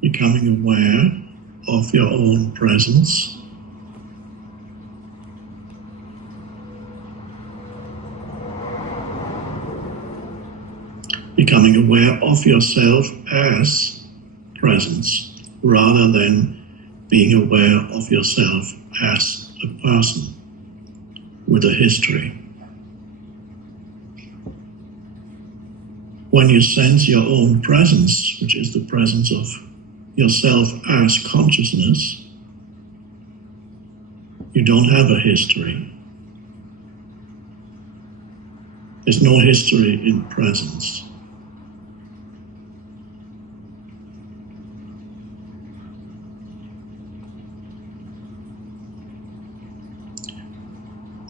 becoming aware of your own presence. Becoming aware of yourself as presence, rather than being aware of yourself as a person with a history. When you sense your own presence, which is the presence of yourself as consciousness, you don't have a history. There's no history in presence.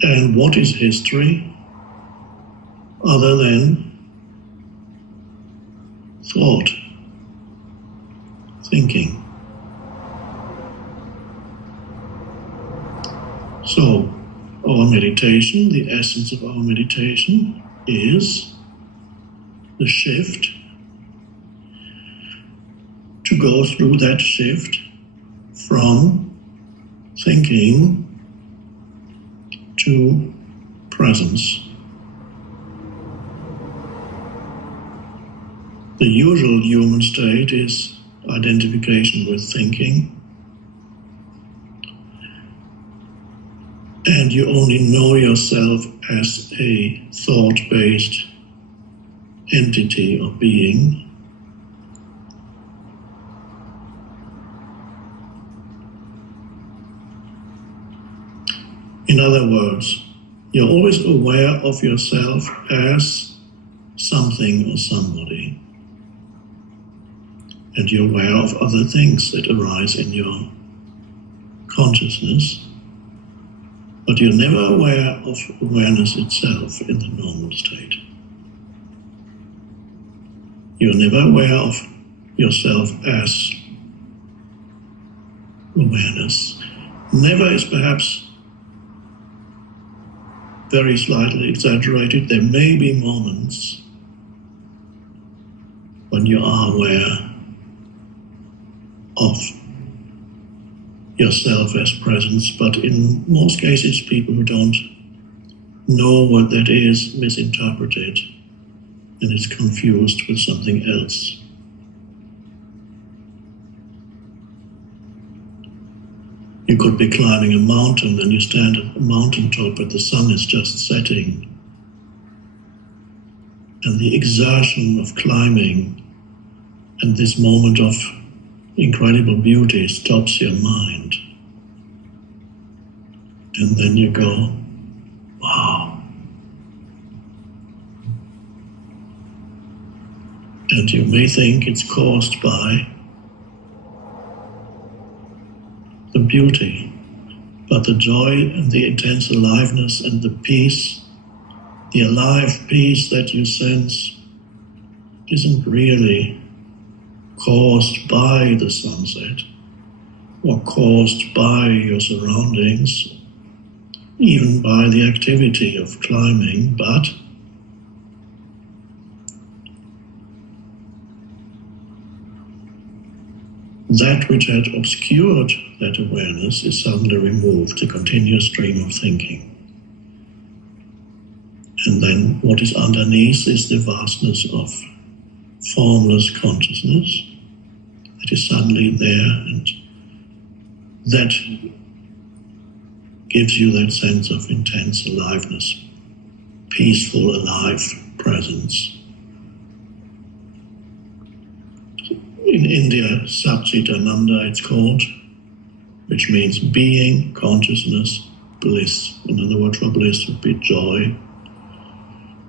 And what is history other than thought, thinking? So, our meditation, the essence of our meditation is the shift, to go through that shift from thinking to presence. The usual human state is identification with thinking, and you only know yourself as a thought-based entity or being. In other words, you're always aware of yourself as something or somebody, and you're aware of other things that arise in your consciousness, but you're never aware of awareness itself in the normal state. You're never aware of yourself as awareness. Never is perhaps very slightly exaggerated. There may be moments when you are aware of yourself as presence, but in most cases people who don't know what that is misinterpret it, and it's confused with something else. You could be climbing a mountain and you stand at the mountaintop and the sun is just setting. And the exertion of climbing and this moment of incredible beauty stops your mind. And then you go, wow. And you may think it's caused by the beauty, but the joy and the intense aliveness and the peace, the alive peace that you sense, isn't really caused by the sunset or caused by your surroundings, even by the activity of climbing, but that which had obscured that awareness is suddenly removed, a continuous stream of thinking. And then what is underneath is the vastness of formless consciousness that is suddenly there, and that gives you that sense of intense aliveness, peaceful, alive presence. In India, Satchitananda it's called, which means being, consciousness, bliss. Another word for bliss would be joy,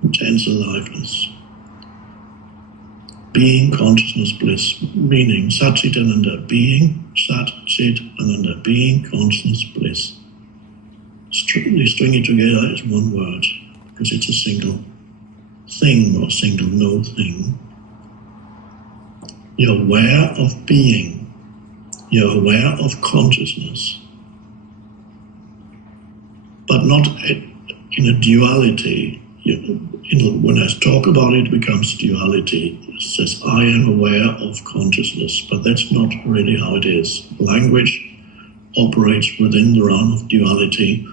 intense aliveness. Being, consciousness, bliss, meaning Satchitananda, being, Sat, Chit, Ananda, being, consciousness, bliss. You string it together as one word, because it's a single thing or single no thing. You're aware of being, you're aware of consciousness, but not in a duality When I talk about it, it becomes duality. It says, I am aware of consciousness, but that's not really how it is. Language operates within the realm of duality,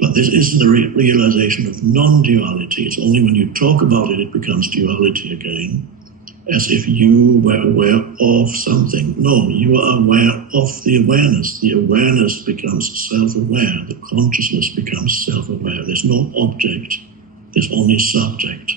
but this isn't the realization of non-duality. It's only when you talk about it, it becomes duality again, as if you were aware of something. No, you are aware of the awareness. The awareness becomes self-aware. The consciousness becomes self-aware. There's no object. There's only subject.